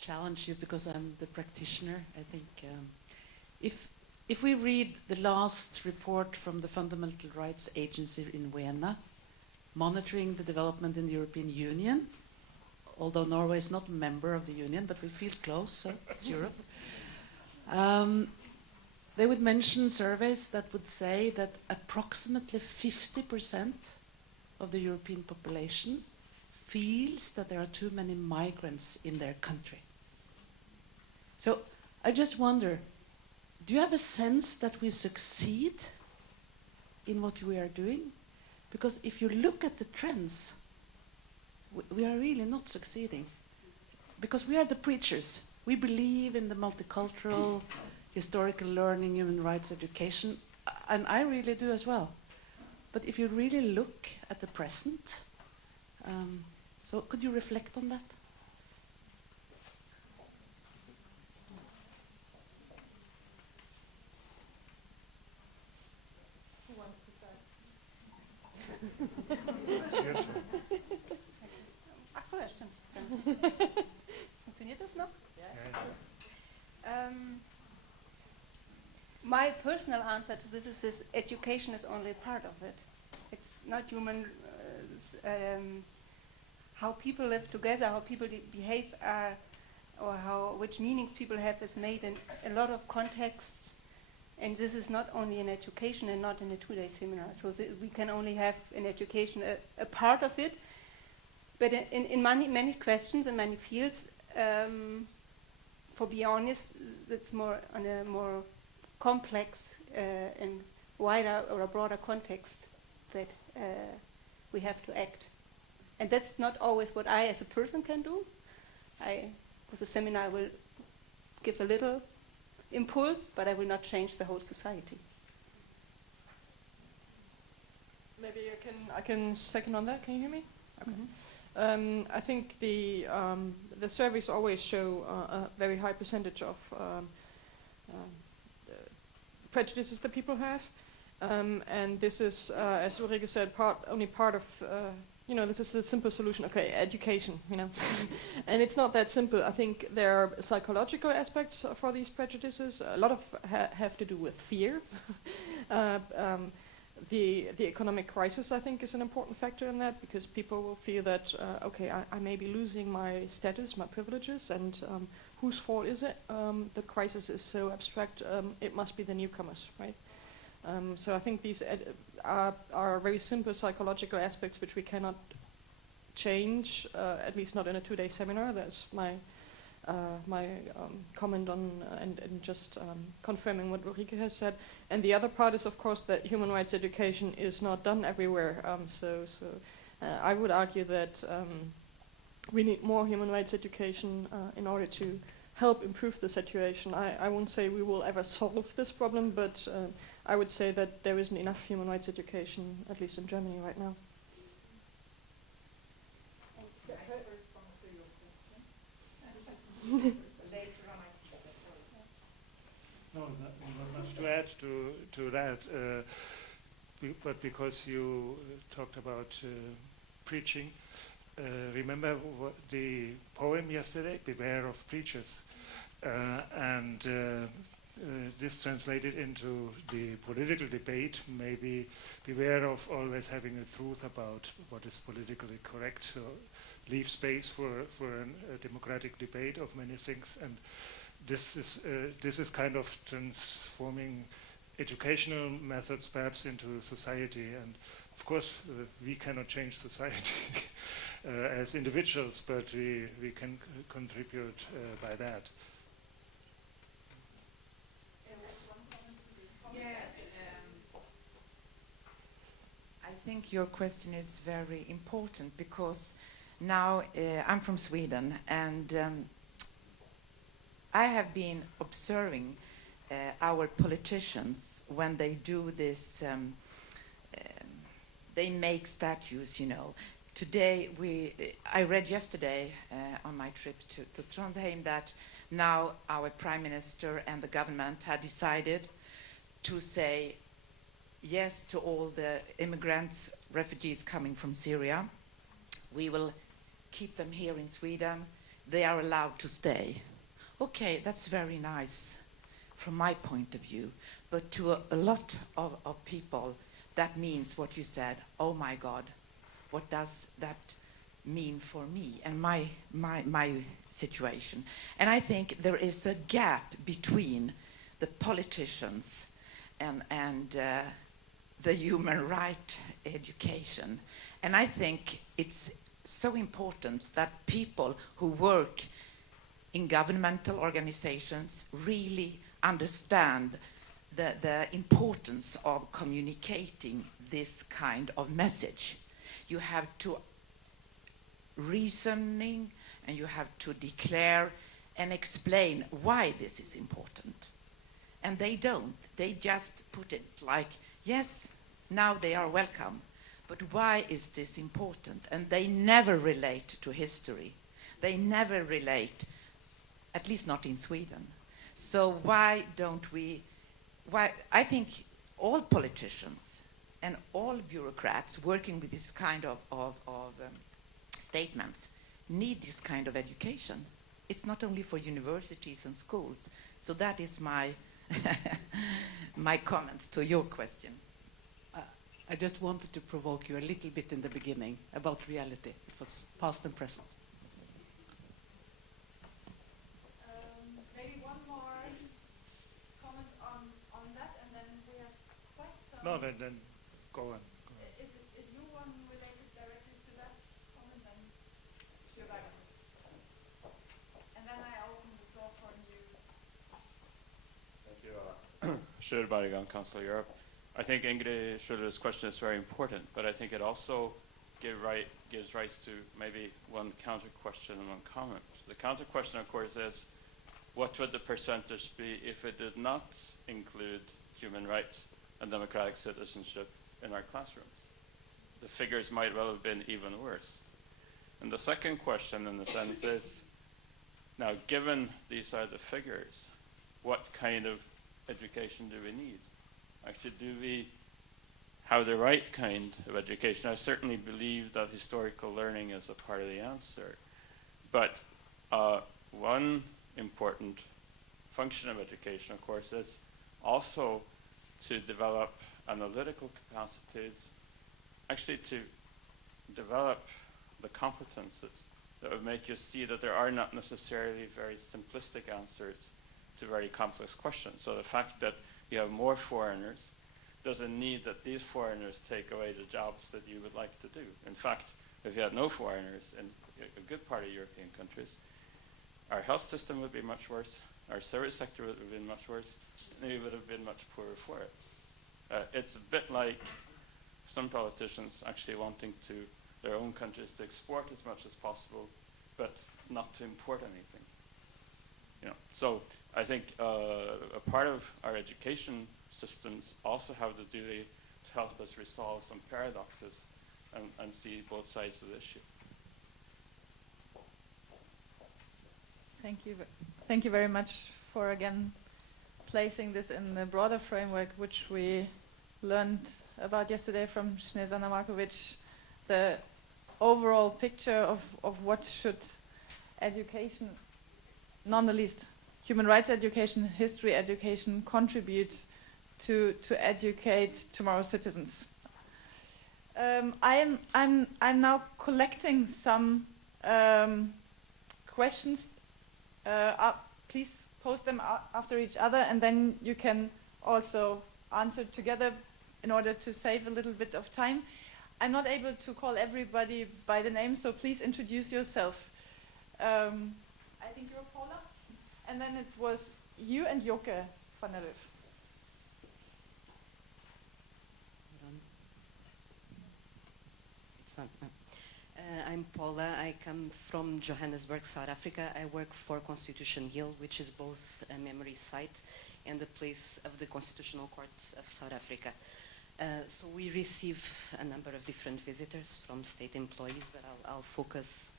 challenge you because I'm the practitioner. I think if we read the last report from the Fundamental Rights Agency in Vienna, monitoring the development in the European Union, although Norway is not a member of the Union, but we feel close, so it's Europe. They would mention surveys that would say that approximately 50% of the European population feels that there are too many migrants in their country. So I just wonder, do you have a sense that we succeed in what we are doing? Because if you look at the trends, we are really not succeeding. Because we are the preachers. We believe in the multicultural, historical learning, human rights education, and I really do as well. But if you really look at the present, so could you reflect on that? Who wants to start? It's your turn. Ach so, ja, stimmt. Funktioniert das noch? Yeah. My personal answer to this is this: education is only part of it. It's not human. How people live together, how people behave, or which meanings people have is made in a lot of contexts. And this is not only in education and not in a 2-day seminar. So we can only have in education a part of it. But in many questions, in many fields, for be honest, it's more on a more complex and wider or a broader context that we have to act. And that's not always what I as a person can do. With a seminar I will give a little impulse, but I will not change the whole society. Maybe I can second on that. Can you hear me? Okay. Mm-hmm. I think the surveys always show a very high percentage of prejudices that people have, and this is, as Ulrike said, only part of. This is the simple solution. Okay, education. And it's not that simple. I think there are psychological aspects for these prejudices. A lot of have to do with fear. The economic crisis, I think, is an important factor in that, because people will feel that, I may be losing my status, my privileges, and whose fault is it? The crisis is so abstract, it must be the newcomers, right? So I think these are very simple psychological aspects which we cannot change, at least not in a 2-day seminar. That's my comment on and just confirming what Ulrike has said. And the other part is, of course, that human rights education is not done everywhere. So I would argue that we need more human rights education in order to help improve the situation. I won't say we will ever solve this problem, but I would say that there isn't enough human rights education, at least in Germany right now. No, not much to add to that, but because you talked about preaching, remember the poem yesterday, Beware of Preachers, and this translated into the political debate, maybe beware of always having a truth about what is politically correct, so leave space for a democratic debate of many things. And this is kind of transforming educational methods perhaps into society. And of course we cannot change society as individuals, but we can contribute by that. I think your question is very important, because now I'm from Sweden, and I have been observing our politicians when they do this. They make statues, Today, I read yesterday on my trip to Trondheim that now our Prime Minister and the government had decided to say yes to all the immigrants, refugees coming from Syria. We will keep them here in Sweden. they are allowed to stay. Okay, that's very nice from my point of view, but to a lot of people, that means what you said, oh my God, what does that mean for me and my situation? And I think there is a gap between the politicians and the human right education. And I think it's so important that people who work in governmental organizations really understand the importance of communicating this kind of message. You have to reasoning and you have to declare and explain why this is important. And they don't. They just put it like, yes, now they are welcome. But why is this important? And they never relate to history. They never relate, at least not in Sweden. So why don't we, I think all politicians and all bureaucrats working with this kind of statements need this kind of education. It's not only for universities and schools. So that is my my comments to your question. I just wanted to provoke you a little bit in the beginning about reality. It was past and present. Maybe one more comment on that, and then we have quite some... No, then go on. If you want related directly to that comment, then you're back. And then I open the floor for you. Thank you. Schurberg, Council of Europe. I think Ingrid Schuller's question is very important, but I think it also gives rise to maybe one counter question and one comment. The counter question, of course, is what would the percentage be if it did not include human rights and democratic citizenship in our classrooms? The figures might well have been even worse. And the second question, in a sense, is, now, given these are the figures, what kind of education do we need? Actually, do we have the right kind of education? I certainly believe that historical learning is a part of the answer. But one important function of education, of course, is also to develop analytical capacities, actually to develop the competences that would make you see that there are not necessarily very simplistic answers to very complex questions. So the fact that you have more foreigners doesn't need that these foreigners take away the jobs that you would like to do. In fact, if you had no foreigners in a good part of European countries, our health system would be much worse, our service sector would have been much worse, and we would have been much poorer for it. It's a bit like some politicians actually wanting to their own countries to export as much as possible, but not to import anything. You know, so I think a part of our education systems also have the duty to help us resolve some paradoxes and see both sides of the issue. Thank you. Thank you very much for again placing this in the broader framework which we learned about yesterday from Snezana Markovic, the overall picture of what should education, none the least human rights education, history education, contribute to educate tomorrow's citizens. I'm now collecting some questions. Please post them after each other, and then you can also answer together in order to save a little bit of time. I'm not able to call everybody by the name, so please introduce yourself. I think you're Paula, and then it was you and Joke van der Roof. I'm Paula. I come from Johannesburg, South Africa. I work for Constitution Hill, which is both a memory site and a place of the Constitutional Courts of South Africa. So we receive a number of different visitors from state employees, but I'll focus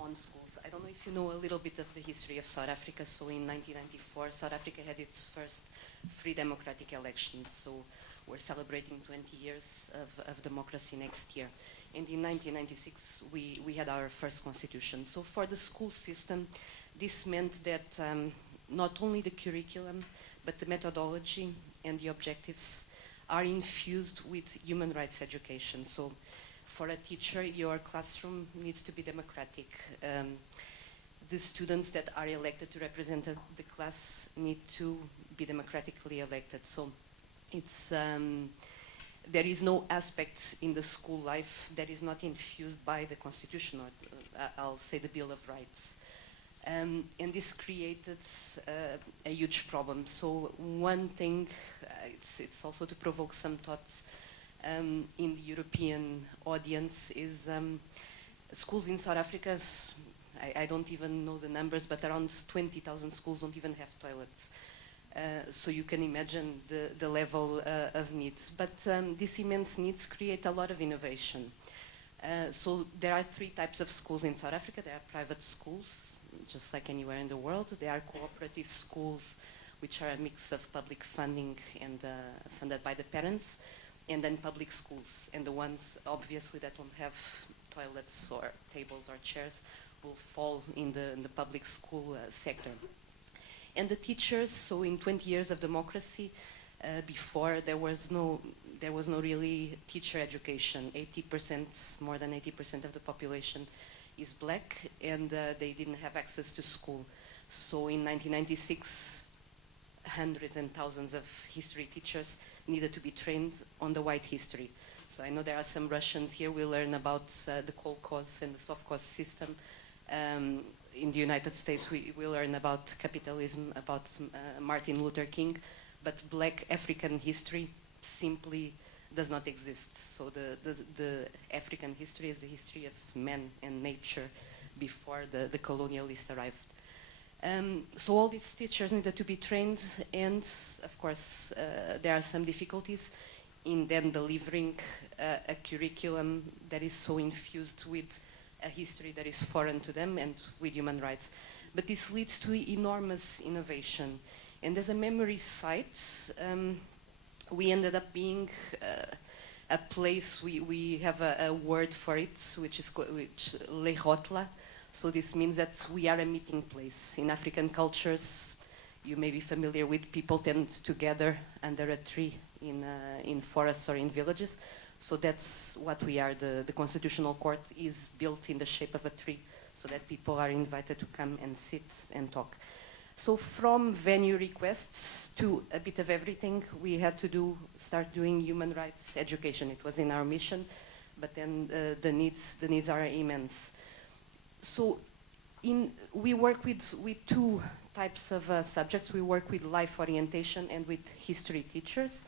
on schools. I don't know if you know a little bit of the history of South Africa. So in 1994, South Africa had its first free democratic elections. So We're celebrating 20 years of democracy next year. And in 1996, we had our first constitution. So for the school system, this meant that not only the curriculum, but the methodology and the objectives are infused with human rights education. So for a teacher, your classroom needs to be democratic. The students that are elected to represent the class need to be democratically elected. So it's, there is no aspect in the school life that is not infused by the Constitution, or I'll say the Bill of Rights. And this created a huge problem. So one thing, it's also to provoke some thoughts in the European audience, is schools in South Africa, I don't even know the numbers, but around 20,000 schools don't even have toilets. So you can imagine the level of needs. But these immense needs create a lot of innovation. So there are three types of schools in South Africa. There are private schools, just like anywhere in the world. There are cooperative schools, which are a mix of public funding and funded by the parents, and then public schools. And the ones, obviously, that don't have toilets or tables or chairs will fall in the public school sector. And the teachers, so in 20 years of democracy, before there was no really teacher education. 80%, more than 80% of the population is black, and they didn't have access to school. So in 1996, hundreds and thousands of history teachers needed to be trained on the white history. So I know there are some Russians here. We learn about the cold cause and the soft cause system. In the United States, we learn about capitalism, about Martin Luther King, but black African history simply does not exist. So the African history is the history of man and nature before the colonialists arrived. So all these teachers needed to be trained, and of course there are some difficulties in then delivering a curriculum that is so infused with a history that is foreign to them and with human rights. But this leads to enormous innovation. And as a memory site, we ended up being a place, we have a word for it, which is Lehotla. So this means that we are a meeting place. In African cultures, you may be familiar with, people tend to gather under a tree in forests or in villages. So that's what we are. The Constitutional Court is built in the shape of a tree, so that people are invited to come and sit and talk. So from venue requests to a bit of everything, we had to start doing human rights education. It was in our mission, but then the needs are immense. So we work with two types of subjects. We work with life orientation and with history teachers.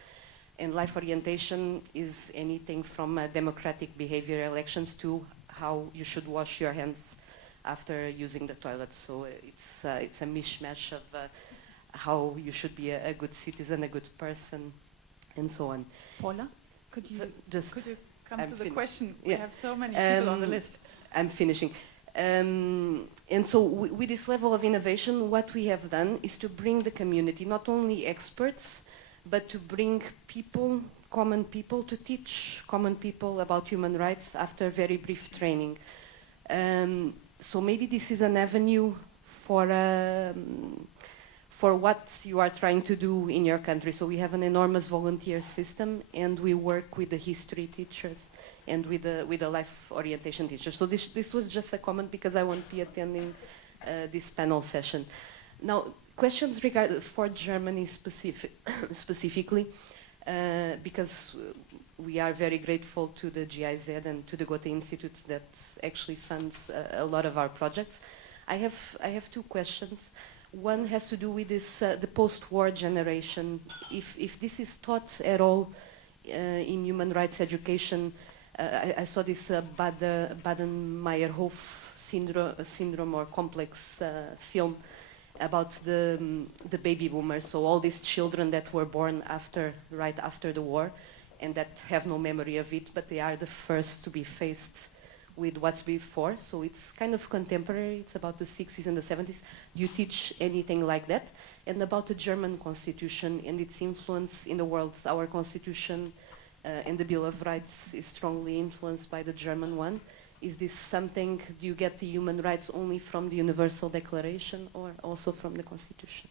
And life orientation is anything from democratic behavior elections to how you should wash your hands after using the toilet. So it's a mishmash of how you should be a good citizen, a good person, and so on. Paula, could you come I'm to the question? We yeah. have so many people on the list. I'm finishing. And so with this level of innovation, what we have done is to bring the community, not only experts, but to bring people, common people, to teach common people about human rights after very brief training. So maybe this is an avenue for what you are trying to do in your country. So we have an enormous volunteer system, and we work with the history teachers and with the life orientation teachers. So this was just a comment because I won't be attending this panel session. Now, questions for Germany specifically, because we are very grateful to the GIZ and to the Goethe Institute that actually funds a lot of our projects. I have two questions. One has to do with this the post-war generation. If this is taught at all in human rights education, I saw this Baden-Meyerhof syndrome or complex film about the baby boomers, so all these children that were born right after the war, and that have no memory of it, but they are the first to be faced with what's before, so it's kind of contemporary. It's about the 60s and the 70s. Do you teach anything like that? And about the German constitution and its influence in the world. Our constitution and the Bill of Rights is strongly influenced by the German one. Is this something, do you get the human rights only from the Universal Declaration or also from the constitution?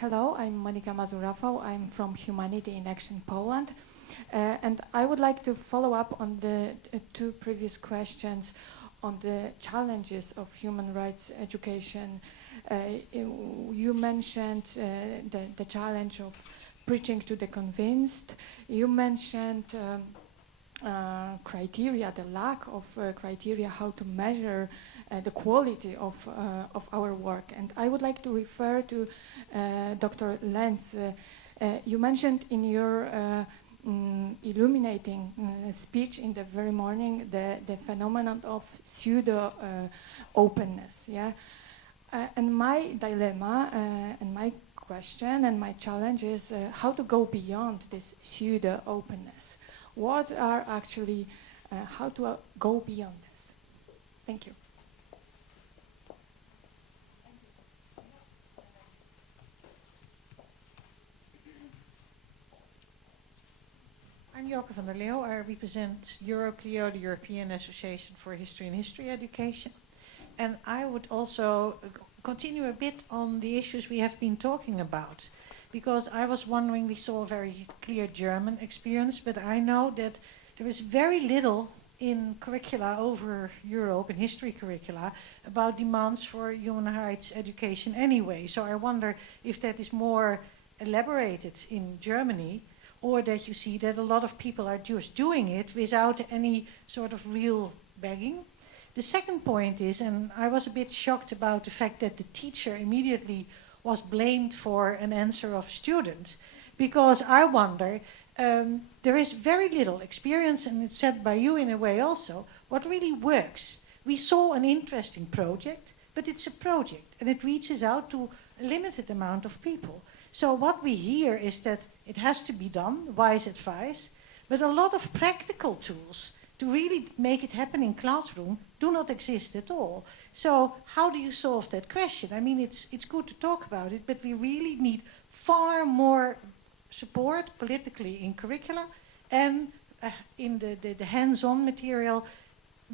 Hello, I'm Monika Mazur-Rafał. I'm from Humanity in Action Poland. And I would like to follow up on the two previous questions on the challenges of human rights education. You mentioned the challenge of preaching to the convinced. You mentioned criteria, the lack of criteria, how to measure the quality of our work. And I would like to refer to Dr. Lenz. You mentioned in your illuminating speech in the very morning the phenomenon of pseudo-openness. Yeah? And my dilemma and my question and my challenge is how to go beyond this pseudo-openness. What are actually, how to go beyond this? Thank you. I'm Joke van der Leeuw. I represent Euroclio, the European Association for History and History Education. And I would also continue a bit on the issues we have been talking about. Because I was wondering, we saw a very clear German experience, but I know that there is very little in curricula over Europe, in history curricula, about demands for human rights education anyway. So I wonder if that is more elaborated in Germany, or that you see that a lot of people are just doing it without any sort of real begging. The second point is, and I was a bit shocked about the fact that the teacher immediately was blamed for an answer of students, because I wonder, there is very little experience, and it's said by you in a way also, what really works. We saw an interesting project, but it's a project, and it reaches out to a limited amount of people. So what we hear is that it has to be done, wise advice, but a lot of practical tools to really make it happen in classroom do not exist at all. So how do you solve that question? I mean, it's good to talk about it, but we really need far more support politically in curricula and in the hands-on material,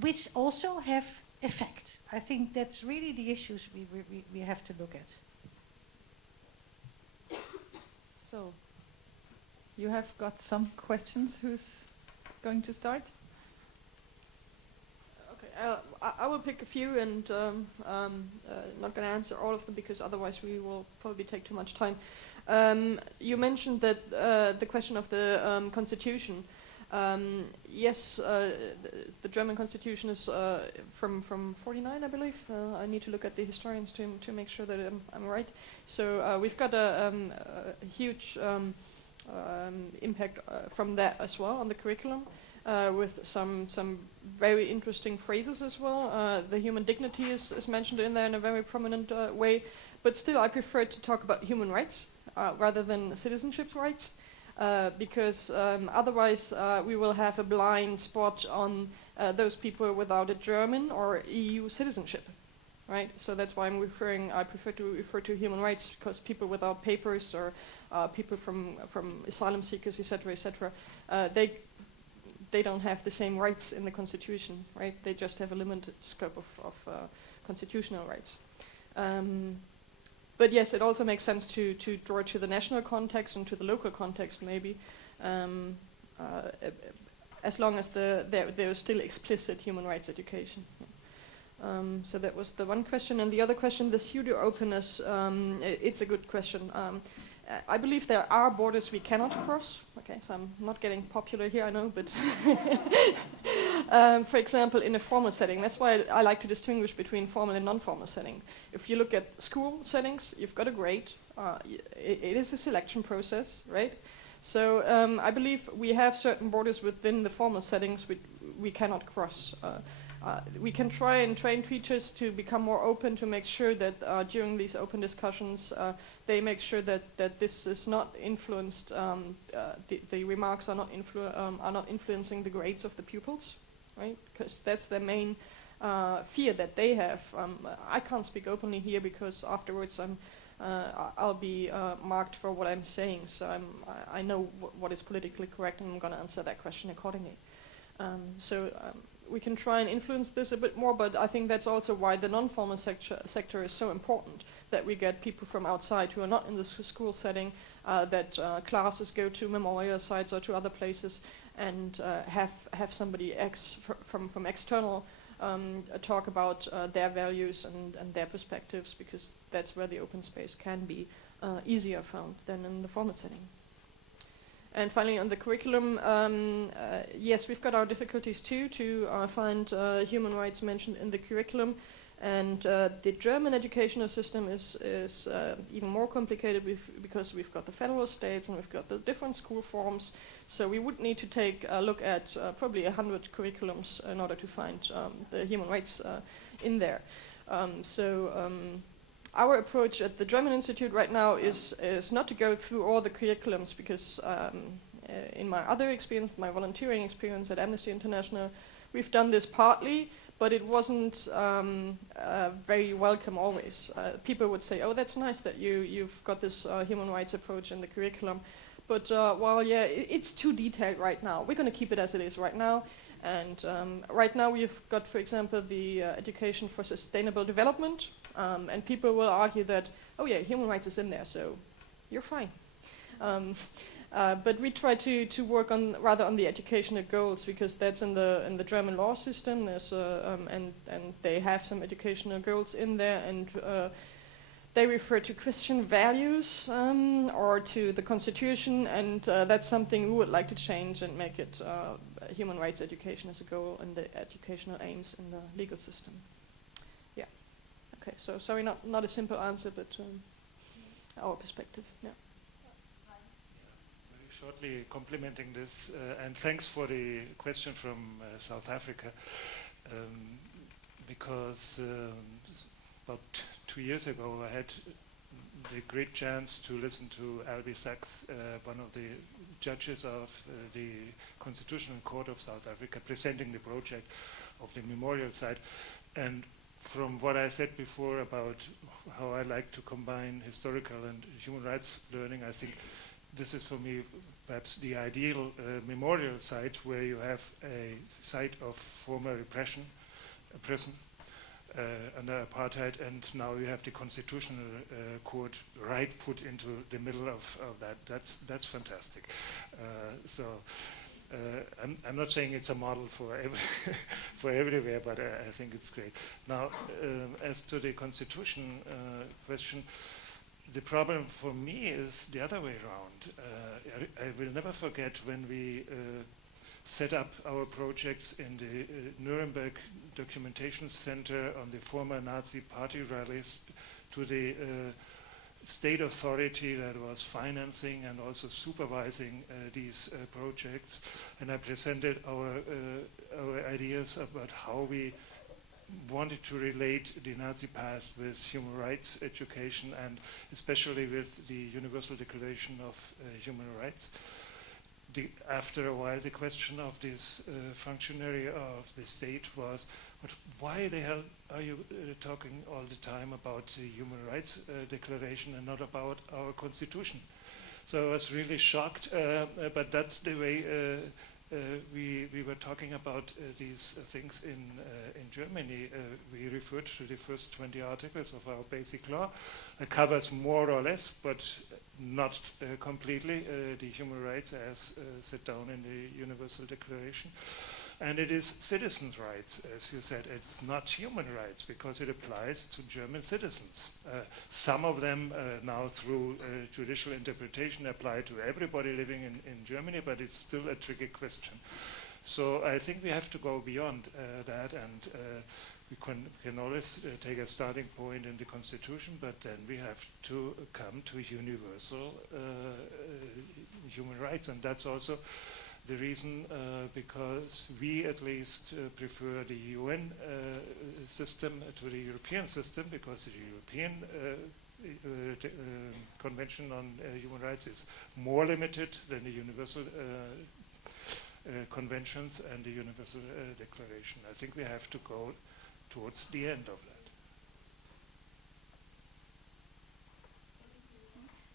which also have effect. I think that's really the issues we have to look at. So, you have got some questions. Who's going to start? Okay, I will pick a few and not going to answer all of them because otherwise we will probably take too much time. You mentioned that the question of the constitution. Yes, the German constitution is from 49, I believe. I need to look at the historians to make sure that I'm right. So we've got a huge impact from that as well on the curriculum, with some very interesting phrases as well. The human dignity is mentioned in there in a very prominent way, but still I prefer to talk about human rights rather than citizenship rights. Because otherwise we will have a blind spot on those people without a German or EU citizenship, right? So that's why I prefer to refer to human rights, because people without papers or people from asylum seekers, etc., they don't have the same rights in the constitution, right? They just have a limited scope of constitutional rights. But yes, it also makes sense to draw to the national context and to the local context, maybe, as long as there is still explicit human rights education. So that was the one question. And the other question, the pseudo-openness, it's a good question. I believe there are borders we cannot cross. Okay, so I'm not getting popular here, I know, but for example, in a formal setting, that's why I like to distinguish between formal and non-formal setting. If you look at school settings, you've got a grade. It is a selection process, right? So I believe we have certain borders within the formal settings we cannot cross. we can try and train teachers to become more open, to make sure that during these open discussions they make sure that this is not influenced, the remarks are not influencing the grades of the pupils, right? Because that's the main fear that they have. I can't speak openly here because afterwards I'll be marked for what I'm saying, so I know what is politically correct, and I'm going to answer that question accordingly. We can try and influence this a bit more, but I think that's also why the non-formal sector is so important, that we get people from outside who are not in the school setting, that classes go to memorial sites or to other places, and have somebody from external talk about their values and their perspectives, because that's where the open space can be easier found than in the formal setting. And finally, on the curriculum, yes, we've got our difficulties too to find human rights mentioned in the curriculum. And the German educational system is even more complicated because we've got the federal states and we've got the different school forms. So we would need to take a look at probably 100 curriculums in order to find the human rights in there. Our approach at the German Institute right now is not to go through all the curriculums, because in my other experience, my volunteering experience at Amnesty International, we've done this partly, but it wasn't very welcome always. People would say, oh, that's nice that you've got this human rights approach in the curriculum, but well, yeah, it's too detailed right now. We're going to keep it as it is right now. And right now we've got, for example, the education for sustainable development, and people will argue that, oh yeah, human rights is in there, so you're fine. But we try to work on rather on the educational goals, because that's in the German law system. There's and they have some educational goals in there, and they refer to Christian values or to the Constitution, and that's something we would like to change and make it human rights education as a goal and the educational aims in the legal system. Yeah. Okay. So sorry, not a simple answer, but our perspective. Yeah. Very shortly complimenting this, and thanks for the question from South Africa, because about 2 years ago I had the great chance to listen to Albie Sachs, one of the judges of the Constitutional Court of South Africa, presenting the project of the memorial site. And from what I said before about how I like to combine historical and human rights learning, I think this is for me perhaps the ideal memorial site, where you have a site of former repression, prison under apartheid, and now you have the Constitutional Court right put into the middle of that. That's fantastic. I'm not saying it's a model for for everywhere, but I think it's great. Now, as to the Constitution question, the problem for me is the other way around. I will never forget when we set up our projects in the Nuremberg Documentation Center on the former Nazi party rallies to the state authority that was financing and also supervising these projects. And I presented our ideas about how we wanted to relate the Nazi past with human rights education, and especially with the Universal Declaration of Human Rights. After a while, the question of this functionary of the state was, but why the hell are you talking all the time about the Human Rights Declaration and not about our Constitution? So I was really shocked, but that's the way we were talking about these things in Germany. We referred to the first 20 articles of our basic law. It covers more or less, but not completely, the human rights as set down in the Universal Declaration. And it is citizens' rights, as you said. It's not human rights, because it applies to German citizens. Some of them now, through judicial interpretation, apply to everybody living in Germany, but it's still a tricky question. So I think we have to go beyond that, and we can always take a starting point in the Constitution, but then we have to come to universal human rights, and that's also The reason because we at least prefer the UN system to the European system, because the European Convention on Human Rights is more limited than the Universal Conventions and the Universal Declaration. I think we have to go towards the end of that.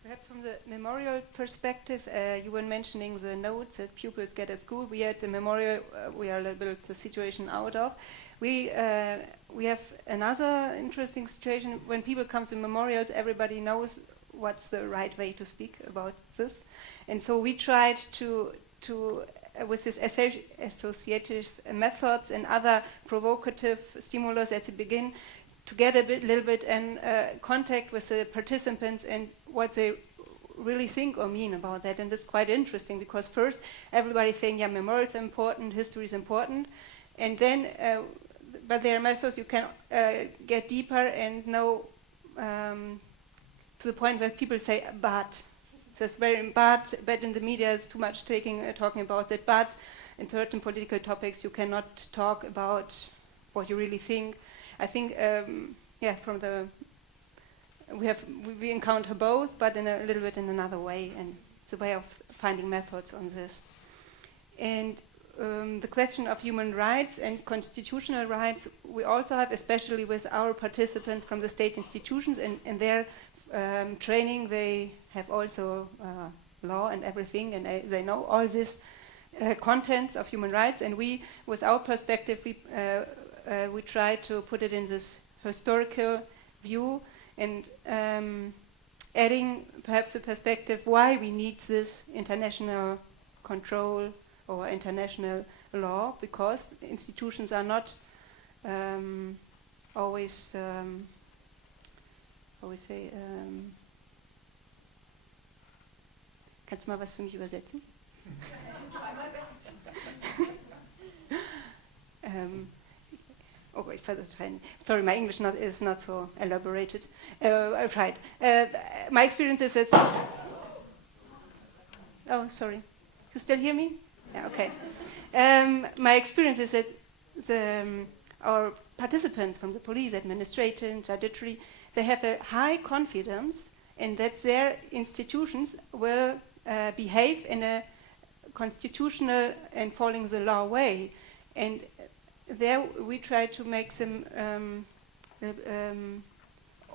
Perhaps from the memorial perspective, you were mentioning the notes that pupils get at school. We at the memorial, we are a little bit the situation out of. We have another interesting situation. When people come to memorials, everybody knows what's the right way to speak about this. And so we tried to with this associative methods and other provocative stimulus at the beginning, to get little bit in contact with the participants and what they really think or mean about that. And that's quite interesting, because first everybody's saying, yeah, memorials are important, history is important, and then, but there are methods you can get deeper and know to the point where people say, but. That's very but in the media is too much talking about it, but in certain political topics you cannot talk about what you really think. I think, from we encounter both, but in a little bit in another way, and it's a way of finding methods on this. And the question of human rights and constitutional rights, we also have, especially with our participants from the state institutions and their training, they have also law and everything, and they know all these contents of human rights. And we, with our perspective, we try to put it in this historical view and adding perhaps a perspective why we need this international control or international law, because institutions are not always, how we say, kannst du mal was für mich übersetzen? Oh, sorry, my English is not so elaborated. I tried. My experience is that... Oh, sorry. You still hear me? Yeah, okay. My experience is that our participants from the police, administration, judiciary, they have a high confidence in that their institutions will behave in a constitutional and following the law way. And there we try to make them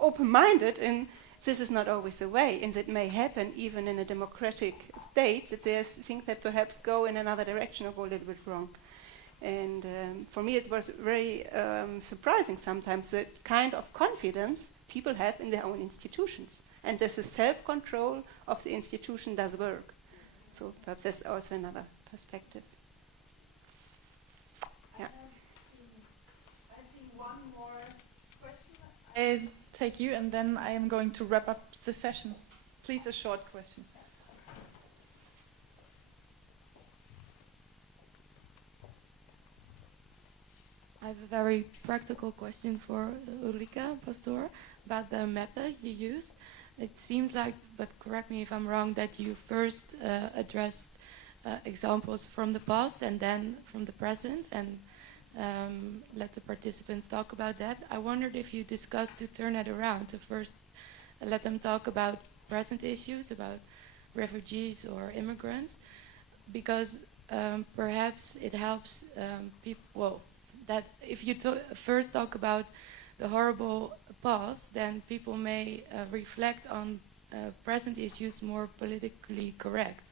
open-minded, and this is not always the way, and it may happen even in a democratic state, that there's things that perhaps go in another direction or go a little bit wrong. And for me it was very surprising sometimes the kind of confidence people have in their own institutions, and this is self-control of the institution does work. So perhaps that's also another perspective. Yeah. I think one more question. I take you, and then I am going to wrap up the session. Please, a short question. I have a very practical question for Ulrika Pastor about the method you used. It seems like, but correct me if I'm wrong, that you first addressed examples from the past and then from the present, and let the participants talk about that. I wondered if you discussed to turn it around, to first let them talk about present issues, about refugees or immigrants, because perhaps it helps people, that if you first talk about the horrible past, then people may reflect on present issues more politically correct.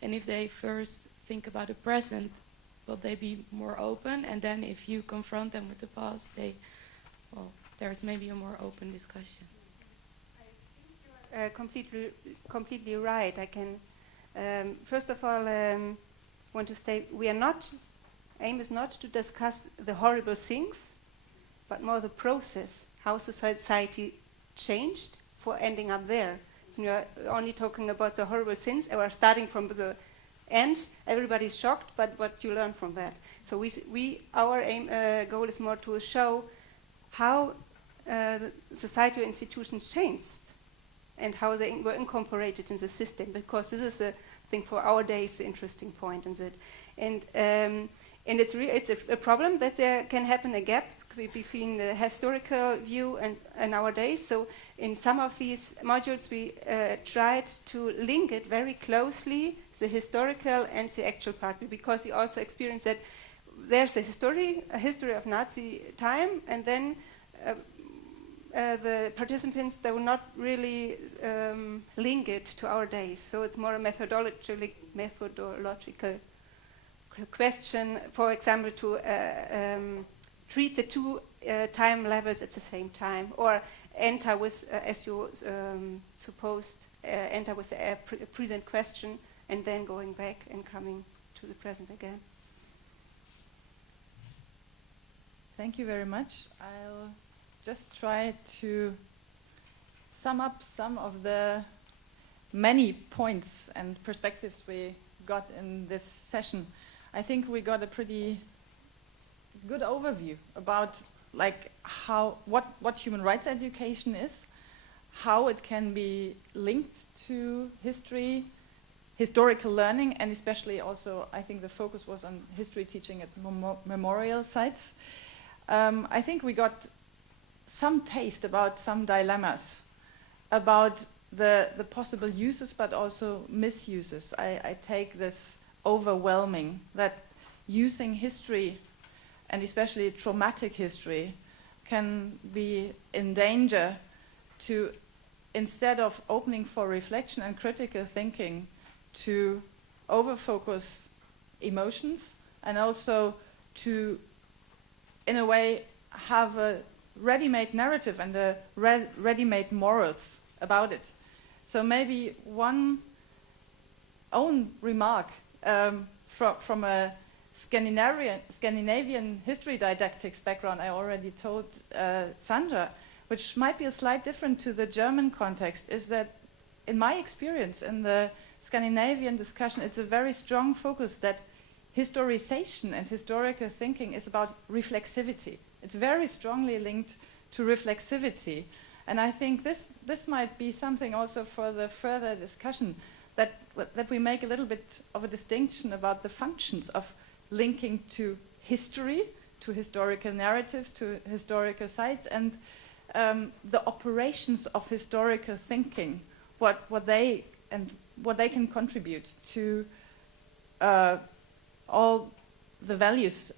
And if they first think about the present, will they be more open? And then if you confront them with the past, there's maybe a more open discussion. I think you are completely right. I can, first of all, want to say aim is not to discuss the horrible things, but more the process, how society changed for ending up there. When you are only talking about the horrible things, or starting from the end, everybody's shocked, but what you learn from that. So our goal is more to show how the society or institutions changed and how they were incorporated in the system, because this is the think for our days the interesting point in it. And it's a problem that there can happen a gap between the historical view and our days. So in some of these modules we tried to link it very closely, the historical and the actual part, because we also experienced that there's a history of Nazi time, and then the participants, they will not really link it to our days. So it's more a methodological question, for example, to treat the two time levels at the same time, or enter with, as you supposed, enter with a present question and then going back and coming to the present again. Thank you very much. I'll just try to sum up some of the many points and perspectives we got in this session. I think we got a pretty good overview about what human rights education is, how it can be linked to history, historical learning, and especially also I think the focus was on history teaching at memorial sites. I think we got some taste about some dilemmas, about the possible uses but also misuses. I take this overwhelming, that using history, and especially traumatic history, can be in danger to, instead of opening for reflection and critical thinking, to overfocus emotions and also to, in a way, have a ready-made narrative and a ready-made morals about it. So maybe one own remark from a Scandinavian history didactics background, I already told Sandra, which might be a slight different to the German context, is that in my experience in the Scandinavian discussion, it's a very strong focus that historization and historical thinking is about reflexivity. It's very strongly linked to reflexivity. And I think this might be something also for the further discussion, that we make a little bit of a distinction about the functions of linking to history, to historical narratives, to historical sites, and the operations of historical thinking, what they can contribute to all the values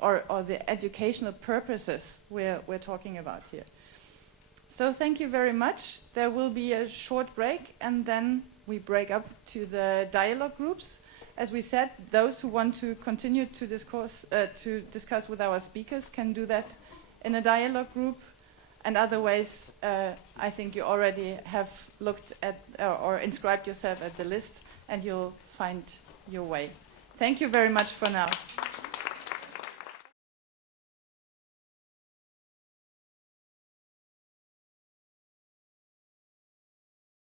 or the educational purposes we're talking about here. So thank you very much. There will be a short break, and then we break up to the dialogue groups. As we said, those who want to continue to discuss with our speakers can do that in a dialogue group. And otherwise, I think you already have looked at or inscribed yourself at the list, and you'll find your way. Thank you very much for now.